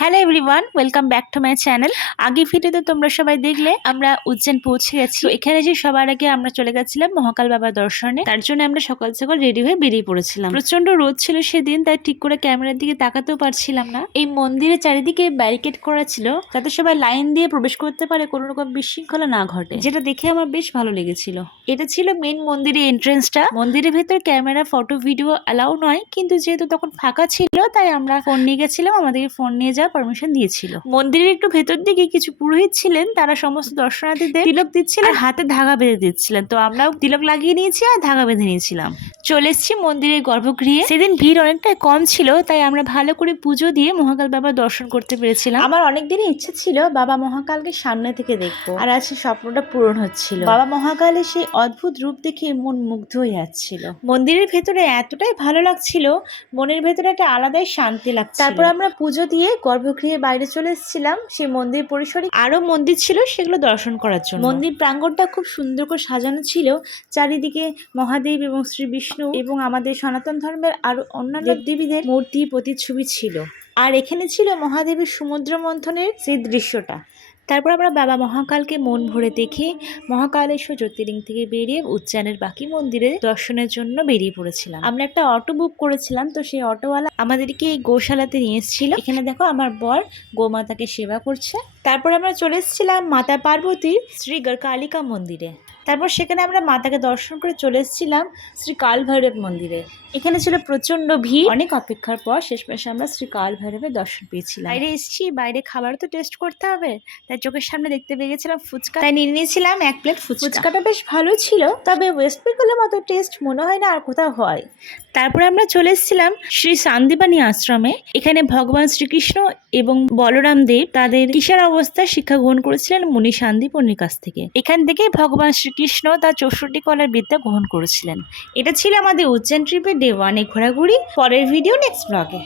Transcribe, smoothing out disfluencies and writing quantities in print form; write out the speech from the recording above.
Hello everyone, welcome back to my channel. আগে ভিডিওতে তোমরা সবাই দেখলে আমরা উজ্জৈন পৌঁছে গেছি। তো এখানে যে সবার আগে আমরা চলে গেছিলাম মহাকাল বাবা দর্শনে। তার জন্য আমরা সকাল সকাল রেডি হয়ে বেরিয়ে পড়েছিলাম। প্রচন্ড রোদ ছিল সেদিন, তাই ঠিক করে ক্যামেরার দিকে তাকাতেও পারছিলাম না। এই মন্দিরের চারিদিকে ব্যারিকেড করা ছিল যাতে সবাই লাইন দিয়ে প্রবেশ করতে পারে, কোনো রকম বিশৃঙ্খলা না ঘটে, যেটা দেখে আমার বেশ ভালো লেগেছিল। এটা ছিল মেন মন্দিরের এন্ট্রেন্সটা। মন্দিরের ভেতর ক্যামেরা, ফটো, ভিডিও অ্যালাউ নয়, কিন্তু যেহেতু তখন ফাঁকা ছিল তাই আমরা ফোন নিয়ে গেছিলাম। আমাদেরকে ফোন নিয়ে যাওয়ার পারমিশন দিয়েছিল। মন্দিরের একটু ভেতর দিকে কিছু পুরোহিত ছিলেন, তারা সমস্ত দর্শনার্থীদের তিলক দিচ্ছিলেন, হাতে ধাগা বেঁধে দিচ্ছিলেন। তো আমরাও তিলক লাগিয়ে নিয়েছি আর ধাগা বেঁধে নিয়েছিলাম। চলে এসেছি মন্দিরের গর্ভগৃহে। সেদিন ভিড় অনেকটাই কম ছিল, তাই আমরা ভালো করে পুজো দিয়ে মহাকাল বাবার দর্শন করতে পেরেছিলাম। আমার অনেকদিনই ইচ্ছে ছিল বাবা মহাকালকে সামনে থেকে দেখবো, আর আজ সেই স্বপ্নটা পূরণ হচ্ছিল। বাবা মহাকালের সেই অদ্ভুত রূপ দেখে মন মুগ্ধ হয়ে যাচ্ছিল। মন্দিরের ভেতরে এতটাই ভালো লাগছিল, মনের ভেতরে একটা আলাদাই শান্তি লাগছিল। তারপর আমরা পুজো দিয়ে গর্ভগৃহে বাইরে চলে এসেছিলাম। সেই মন্দির পরিসরে আরো মন্দির ছিল, সেগুলো দর্শন করার জন্য। মন্দির প্রাঙ্গণটা খুব সুন্দর করে সাজানো ছিল। চারিদিকে মহাদেব এবং শ্রী বিষ্ণু এবং আমাদের সনাতন ধর্মের আরো অন্যান্য দেবদেবীদের মূর্তি, প্রতিচ্ছবি ছিল। আর এখানে ছিল মহাদেবের সমুদ্র মন্থনের সেই দৃশ্যটা। তারপর আমরা বাবা মহাকালকে মন ভরে দেখে মহাকালেশ্বর জ্যোতির্লিঙ্গ থেকে বেরিয়ে উজ্জয়নের বাকি মন্দিরে দর্শনের জন্য বেরিয়ে পড়েছিলাম। আমরা একটা অটো বুক করেছিলাম, তো সেই অটোওয়ালা আমাদেরকে এই গোশালাতে নিয়ে এসেছিল। এখানে দেখো আমার বর গোমাতাকে সেবা করছে। তারপর আমরা চলে এসেছিলাম মাতা পার্বতীর শ্রী কালিকা মন্দিরে। তারপর সেখানে আমরা মাতাকে দর্শন করে চলে এসেছিলাম শ্রী কাল ভৈরব মন্দিরে। এখানে ছিল প্রচন্ড ভিড়। অনেক অপেক্ষার পর শেষমেশে আমরা শ্রী কাল ভৈরবের দর্শন পেয়েছিলাম। বাইরে এসেছি, বাইরে খাবার তো টেস্ট করতে হবে, তাই চোখের সামনে দেখতে পেয়ে গেছিলাম ফুচকা, তাই নিয়ে নিয়েছিলাম 1 প্লেট ফুচকা। ফুচকাটা বেশ ভালো ছিল, তবে ওয়েস্ট বেঙ্গলের মতো টেস্ট মনে হয় না আর কোথাও হয়। তারপরে আমরা চলে এসেছিলাম শ্রী সান্দিবাণী আশ্রমে। এখানে ভগবান শ্রীকৃষ্ণ এবং বলরাম দেব তাদের কিশোর অবস্থায় শিক্ষা গ্রহণ করেছিলেন মুনি সান্দিপনির কাছ থেকে। এখান থেকেই ভগবান শ্রীকৃষ্ণ তার 64 কলার বিদ্যা গ্রহণ করেছিলেন। এটা ছিল আমাদের উজ্জয়ন ট্রিপের ডে 1 ঘোরাঘুরি। পরের ভিডিও নেক্সট ব্লগে।